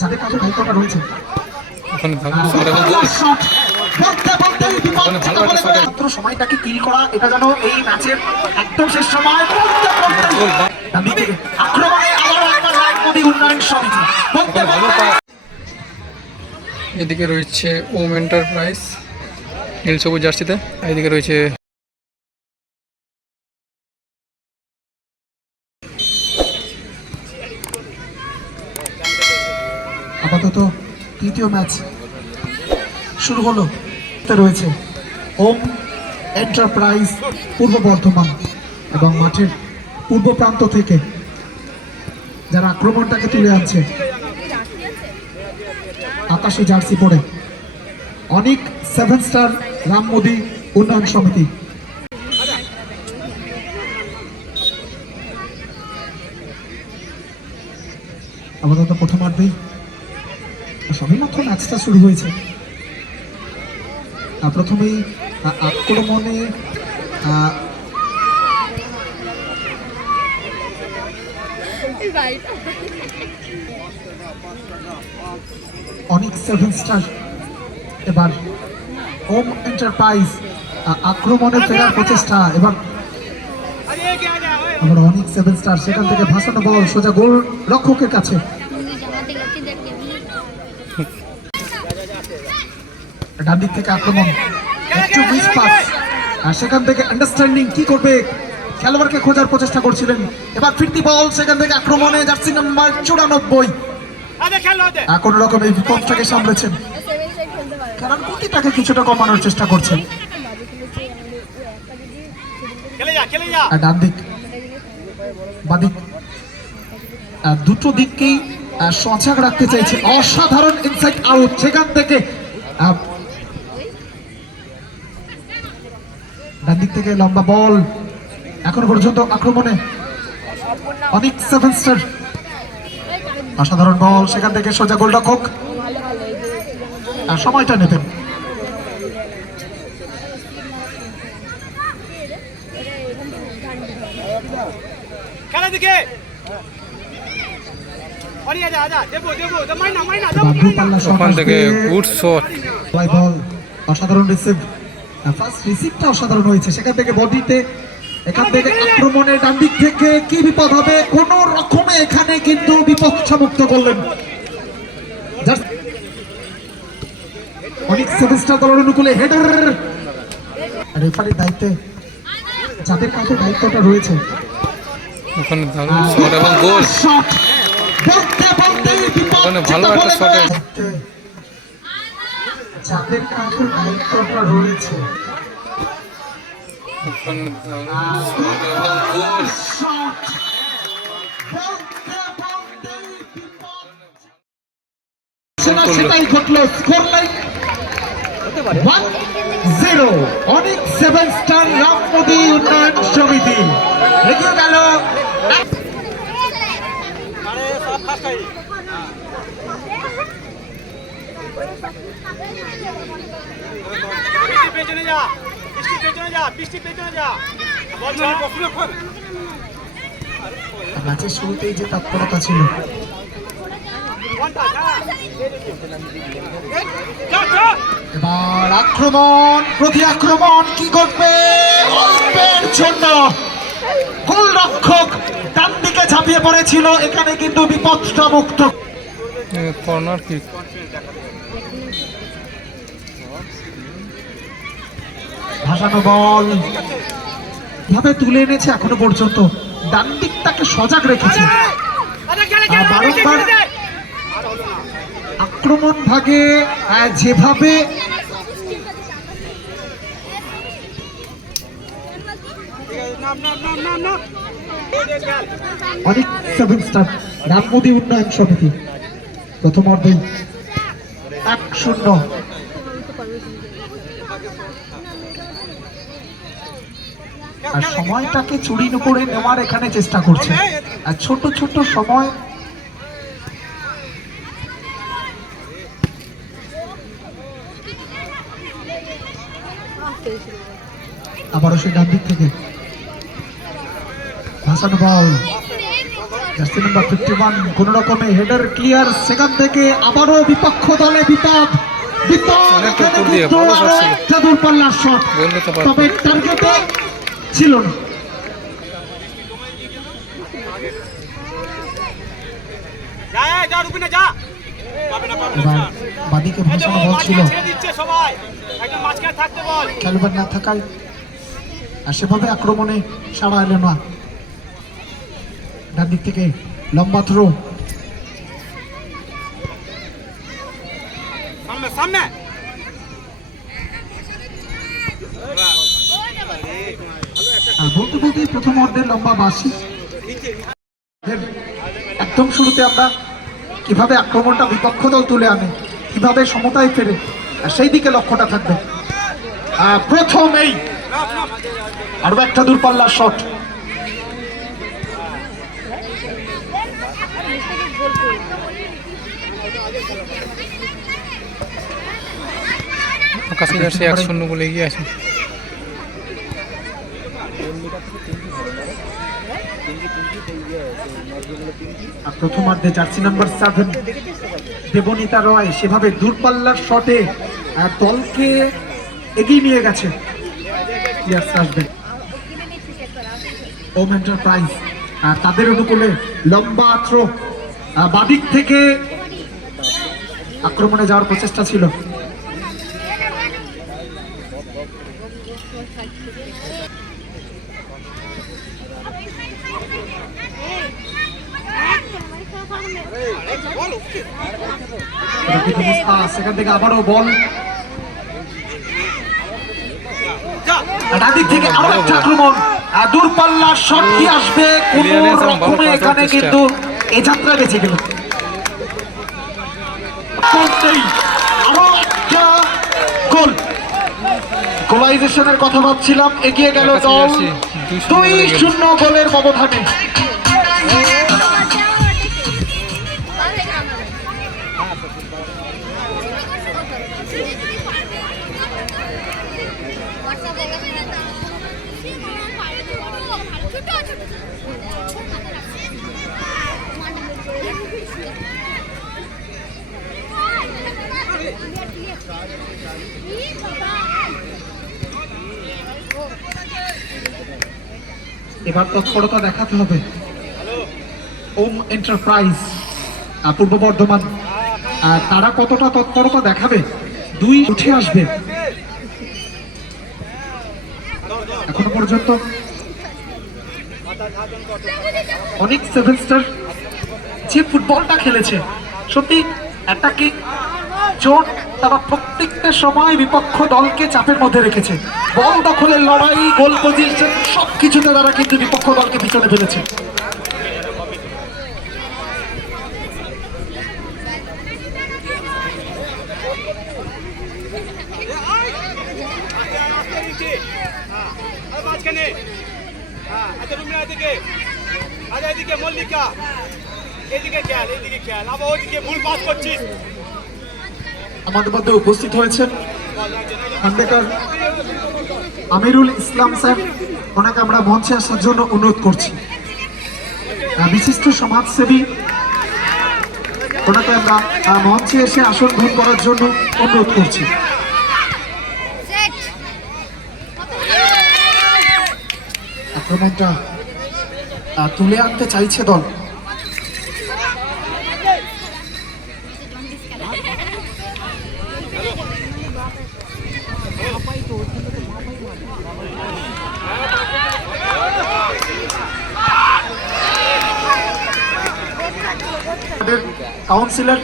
যাদের কাছে দায়িত্বটা রয়েছে। মাত্র সময়টাকে কিল করা এটা যেন এই ম্যাচের একদম শেষ সময়। আক্রমণে একবার উন্নয়ন সমিতি। এদিকে রয়েছে ওম এন্টারপ্রাইজ নীল সবুজ জার্সিতে এদিকে রয়েছে আপাতত তৃতীয় ম্যাচ শুরু হলো। রয়েছে ওম এন্টারপ্রাইজ পূর্ব বর্ধমান এবং মাঠের পূর্ব প্রান্ত থেকে যারা আক্রমণটাকে তুলে আনছে। আকাশে জার্সি পরে অনেক সেভেন স্টার রাম মোদী উন্নয়ন সমিতি। আপাতত প্রথমার্ধেই সবেমাত্র ম্যাচটা শুরু হয়েছে। প্রথমেই আক্রমণে অনেক সেভেন স্টার। এবার হোম এন্টারপ্রাইজ আক্রমণে ফেরার প্রচেষ্টা। এবার এবার অনেক সেভেন স্টার সেখান থেকে ভাসানো বল সোজা গোল রক্ষকের কাছে। ডান দিক থেকে আক্রমণ। একটু মিস পাস আর সেখান থেকে আন্ডারস্ট্যান্ডিং কি করবে? খেলোয়াড়কে খোঁজার প্রচেষ্টা করছিলেন। এবার ফিরতি বল সেখান থেকে আক্রমণে জার্সি নাম্বার চুরানব্বই। কোন রকম এই বিপদটাকে সামলেছেন। কারণ গতিটাকে কিছুটা কমানোর চেষ্টা করছেন। ডান দিক বাদিক দুটো দিককেই সজাগ রাখতে চাইছে। অসাধারণ ইনসাইড আউট সেখান থেকে ডান দিক থেকে লম্বা বল। এখনও পর্যন্ত আক্রমণে অনেক সেভেন স্টার অসাধারণ বল সেখান থেকে সোজা গোলরক্ষক। আর সময়টা নেবেন। অসাধারণ রিসিভ ফার্স্ট রিসিভটা অসাধারণ হয়েছে। সেখান থেকে বডিতে এখান থেকে আক্রমণের ডান দিক থেকে কি বিপদ হবে? কোন রকমে এখানে কিন্তু বিপক্ষা মুক্ত করলেন অনেক সেভেস্টার দলের অনুকূলে হেডার রেফারির দায়িত্বে যাদের কাছে দায়িত্বটা রয়েছে। ওখানে ভালো শট এবং গোল শট বলতে বিপদ ভালো একটা দাঁড়াচ্ছে। যাদের কাছে দায়িত্বটা রয়েছে। সেটাই ঘটলো স্কোর লাইন ওয়ান জিরো অনেক সেভেন স্টার রাম মোদী উন্নয়ন সমিতি। এগিয়ে গেল সব ফার্স্ট আই বৃষ্টি ম্যাচের শুরুতেই যে তৎপরতা ছিল। এবার আক্রমণ, প্রতি আক্রমণ কি করবে অল্পের জন্য গোলরক্ষক ডান দিকে ঝাঁপিয়ে পড়েছিল, এখানে কিন্তু বিপদটা মুক্ত। কর্নার কিক ভাসানো বল ভাবে তুলে এনেছে এখনও পর্যন্ত ডান দিকটাকে সজাগ রেখেছে বারংবার আক্রমণ ভাগে যেভাবে অনেক সেভেন স্টার রাম মোদী উন্নয়ন সমিতি প্রথম এক শূন্য। আর সময়টাকে চুরি করে নেওয়ার এখানে চেষ্টা করছে। আর ছোট ছোট সময় আবারও সেই ডান দিক থেকে। ভাসানো ball. Jersey number fifty one কোন রকমে হেডার ক্লিয়ার সেখান থেকে আবারও বিপক্ষ দলে বিপদ। একটা দূরপাল্লার শট তবে টার্গেটে ছিল না। বাদিকে খেলোয়াড় না থাকায় আর সেভাবে আক্রমণে সাড়া এলো না। ডান দিক থেকে লম্বা থ্রো। বলতে বলতে প্রথম অর্ধের লম্বা বাসি একদম শুরুতে আমরা কীভাবে আক্রমণটা বিপক্ষ দল তুলে আনে কীভাবে সমতায় ফেরে আর সেই দিকে লক্ষ্যটা থাকবে। প্রথমেই আরও একটা দূরপাল্লার শট। আকাশে এক শূন্য বলে এগিয়ে আছে। প্রথমার্ধে jersey number seven Debnita Roy সেভাবে দূরপাল্লার শটে দলকে এগিয়ে নিয়ে গেছে। আসবে। ওম এন্টারপ্রাইজ তাদের অনুকূলে লম্বা থ্রো বাদিক থেকে আক্রমণে যাওয়ার প্রচেষ্টা ছিল। সেখান থেকে আবারও বল। ডাদিক থেকে আরও একটা আক্রমণ। দূরপাল্লার শট কি আসবে? কোন রকমে এখানে কিন্তু এই যাত্রা বেঁচে গেল। আরও একটা গোল। গোলাইজেশনের কথা ভাবছিলাম এগিয়ে গেল দল। দুই। শূন্য গোলের ব্যবধানে। এবার তৎপরতা দেখাতে হবে। ওম এন্টারপ্রাইজ পূর্ব বর্ধমান। তারা কতটা তৎপরতা দেখাবে? দুই উঠে আসবে। এখনও পর্যন্ত অনেক সেভেন স্টার যে ফুটবলটা খেলেছে, সত্যি, একটা কি জোন তারা প্রত্যেকটা সময় বিপক্ষ দলকে চাপের মধ্যে রেখেছে। বল দখলের লড়াই গোল পজিশন সব কিছুতে তারা কিন্তু বিপক্ষ দলকে পিছনে ফেলেছে। হ্যাঁ আচ্ছা আচ্ছা এদিকে মল্লিকা। এদিকে খেয়াল এদিকে খেয়াল। আবার ওদিকে ভুল পাস করছিস। আমাদের মধ্যে উপস্থিত হয়েছেন খান্ডেকার আমিরুল ইসলাম স্যার। ওনাকে আমরা মঞ্চে আসার জন্য অনুরোধ করছি। বিশিষ্ট সমাজসেবী। ওনাকে আমরা মঞ্চে এসে আসন গ্রহণ করার জন্য অনুরোধ করছি। আক্রমণটা তুলে আনতে চাইছে দল আমাদের কাউন্সিলর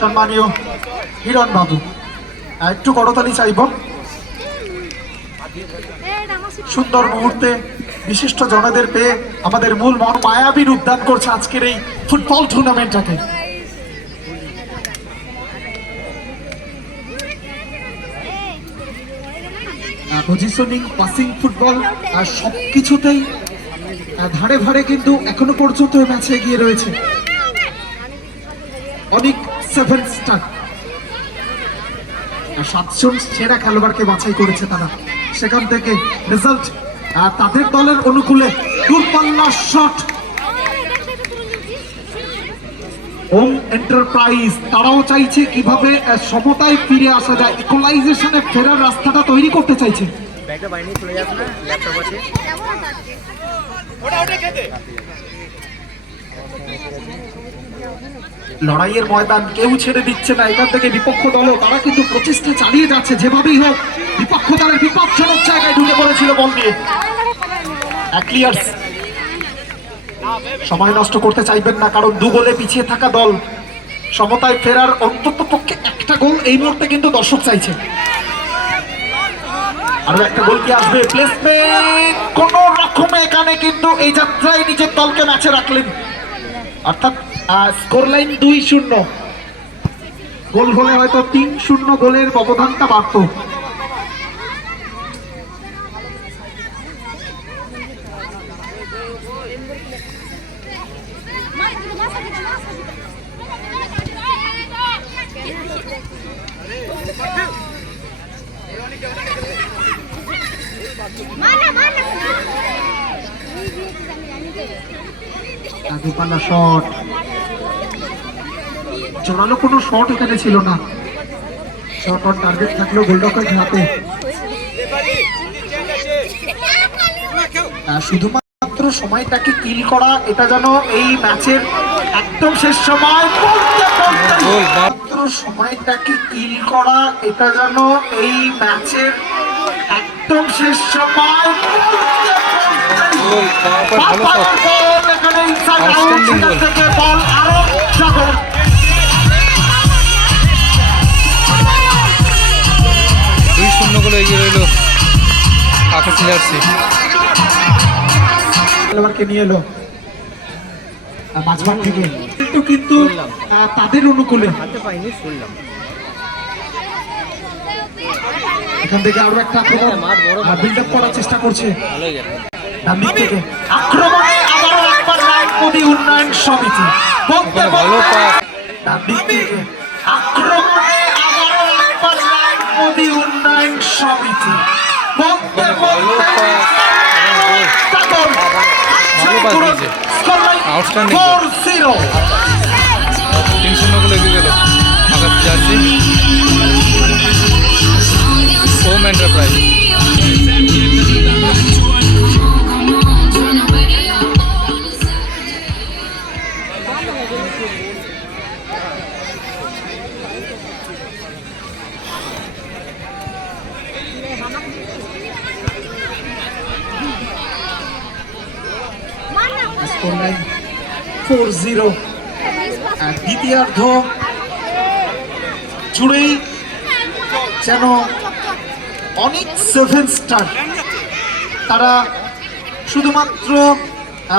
সম্মানীয় হিরণ বাবু। একটু করতালি চাইব। সুন্দর মুহূর্তে বিশিষ্ট জনদের পেয়ে আমাদের মূল মন মায়াবীর উদ্যান করছে আজকের এই ফুটবল টুর্নামেন্টটাকে পজিশনিং পাসিং ফুটবল আর সব কিছুতেই ধারে ধারে কিন্তু এখনও পর্যন্ত ম্যাচে এগিয়ে রয়েছে। অনেক সেভেন স্টার সাতজন সেরা খেলোয়াড়কে বাছাই করেছে তারা। সেখান থেকে রেজাল্ট তাদের দলের অনুকূলে দূরপাল্লার শট ওম এন্টারপ্রাইজ তারাও চাইছে কীভাবে সমতায় ফিরে আসা যায় ইকোলাইজেশনে ফেরার রাস্তাটা তৈরি করতে চাইছে। ব্যাগটা বাইরে চলে যাস ল্যাপটপ আছে। ওটা ওটা খেতে। লড়াইয়ের ময়দান কেউ ছেড়ে দিচ্ছে না, এখান থেকে বিপক্ষ দলও, তারা কিন্তু প্রচেষ্টা চালিয়ে যাচ্ছে, যেভাবেই হোক, বিপক্ষ দলের বিপজ্জনক জায়গায় ঢুকে পড়েছিল বল দিয়ে সময় নষ্ট করতে চাইবেন না, কারণ দু গোলে পিছিয়ে থাকা দল, সমতায় ফেরার অন্তত পক্ষে একটা গোল এই মুহূর্তে কিন্তু দর্শক চাইছে। আরও একটা গোল কি আসবে? প্লেসমেন্ট কোন রকমে এখানে কিন্তু এই যাত্রায় নিজের দলকে ম্যাচে রাখলেন। অর্থাৎ স্কোর লাইন দুই শূন্য। গোল হলে হয়তো তিন শূন্য গোলের ব্যবধানটা বাড়তো। আগুপালা শট জোরালো কোনো শট এখানে ছিল না। শট অন টার্গেট থাকলেও গোলরক্ষক হাতে শুধুমাত্র সময়টাকে কিল করা এটা যেন এই ম্যাচের একদম শেষ সময়। সময়টাকে কিল করা এটা যেন এই ম্যাচের একদম শেষ দুই শূন্য এগিয়ে রইল খেলোয়াড়কে নিয়ে এলো। মাঝমাঠ থেকে। কিন্তু তাদের অনুকূলে। হাতে পাইনি শুনলাম এখান থেকে আরও একটা আক্রমণ বিল্ড আপ করার চেষ্টা করছে। ডান দিক থেকে। আক্রমণে একবার উন্নয়ন সমিতি। বলতে বলতে ডান দিক থেকে। আক্রমণে আবারও একবার উন্নয়ন সমিতি। বলতে বলতে আউটস্ট্যান্ডিং 4-0 স্কোর ফোর জিরো দ্বিতীয়ার্ধ জুড়েই যেন অনেক সেভেন স্টার তারা শুধুমাত্র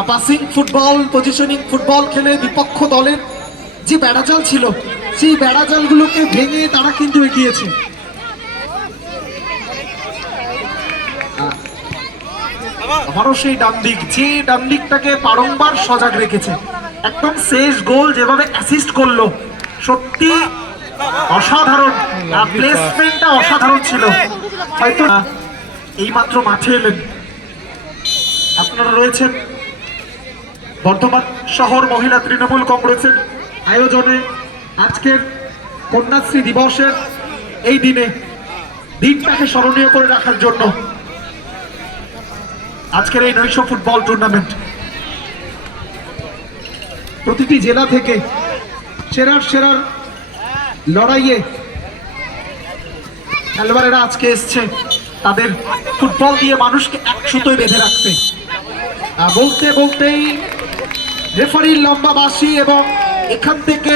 পাসিং ফুটবল পজিশনিং ফুটবল খেলে বিপক্ষ দলের যে বেড়াজাল ছিল, সেই বেড়াজালগুলোকে ভেঙে তারা কিন্তু এগিয়েছে। আমারও সেই ডান দিক। যে ডান দিকটাকে বারংবার সজাগ রেখেছে। একদম শেষ গোল যেভাবে অ্যাসিস্ট করল, সত্যি অসাধারণ। প্লেসমেন্টটা অসাধারণ ছিল। হয়তো এইমাত্র মাঠে এলেন। আপনারা রয়েছেন বর্ধমান শহর মহিলা তৃণমূল কংগ্রেসের আয়োজনে আজকের কন্যাশ্রী দিবসের এই দিনে দিনটাকে স্মরণীয় করে রাখার জন্য আজকের এই নৈশ ফুটবল টুর্নামেন্ট প্রতিটি জেলা থেকে সেরার সেরার লড়াইয়ে খেলোয়াড়েরা আজকে এসছে। তাদের ফুটবল দিয়ে মানুষকে এক সুতোয় বেঁধে রাখতে। বলতে বলতেই রেফারির লম্বা বাসি এবং এখান থেকে